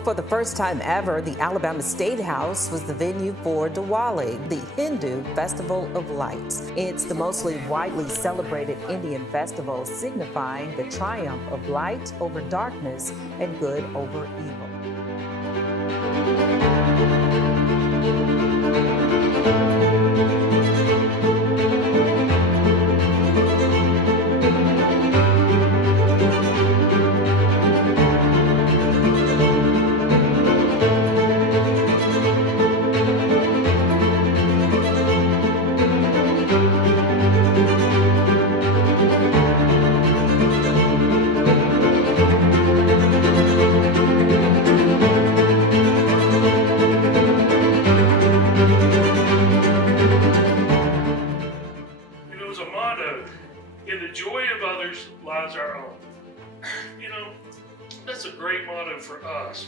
Well, for the first time ever, the Alabama State House was the venue for Diwali, the Hindu Festival of Lights. It's the mostly widely celebrated Indian festival signifying the triumph of light over darkness and good over evil. In the joy of others lies our own. That's a great motto for us.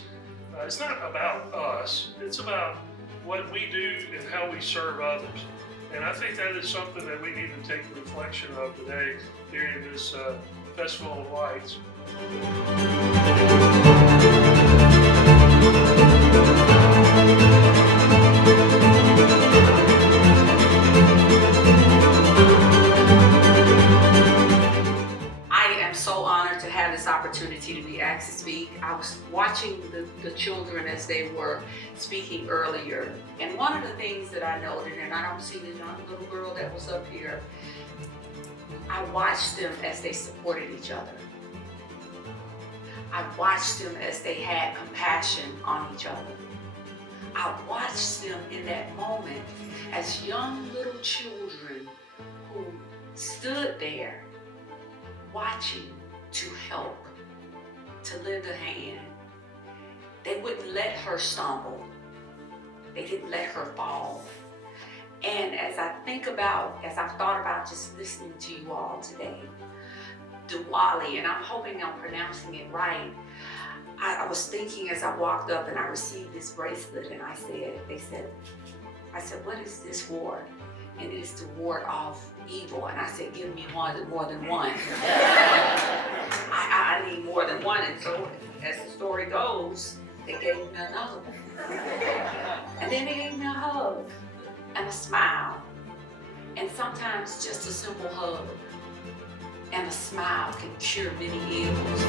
It's not about us, it's about what we do and how we serve others. And I think that is something that we need to take reflection of today during this Festival of Lights. Opportunity to be asked to speak. I was watching the children as they were speaking earlier, and one of the things that I noted, and I don't see the young little girl that was up here, I watched them as they supported each other. I watched them as they had compassion on each other. I watched them in that moment as young little children who stood there watching to help, to lend a hand. They wouldn't let her stumble. They didn't let her fall. And as I've thought about just listening to you all today, Diwali, and I'm hoping I'm pronouncing it right, I was thinking as I walked up and I received this bracelet, and I said, what is this for? And it is to ward off evil. And I said, give me more than one. I need more than one. And so, as the story goes, they gave me another one. And then they gave me a hug and a smile. And sometimes just a simple hug and a smile can cure many ills.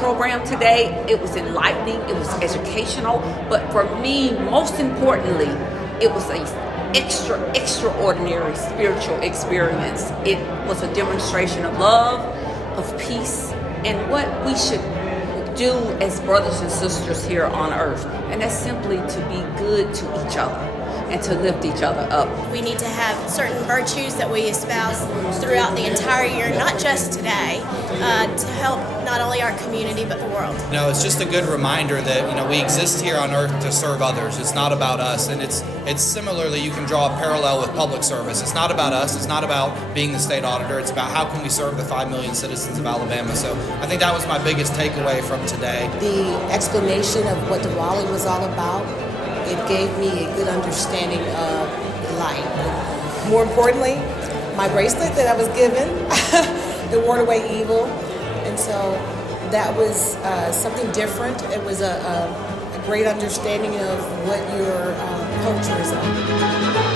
Program today, it was enlightening, it was educational, but for me, most importantly, it was an extraordinary spiritual experience. It was a demonstration of love, of peace, and what we should do as brothers and sisters here on earth, and that's simply to be good to each other and to lift each other up. We need to have certain virtues that we espouse throughout the entire year, not just today, to help not only our community but the world. It's just a good reminder that we exist here on earth to serve others. It's not about us, and it's similarly, you can draw a parallel with public service. It's not about us. It's not about being the state auditor. It's about how can we serve the 5 million citizens of Alabama. So I think that was my biggest takeaway from today. The explanation of what Diwali was all about, it gave me a good understanding of light. And more importantly, my bracelet that I was given, it ward away evil. And so that was something different. It was a great understanding of what your culture is about.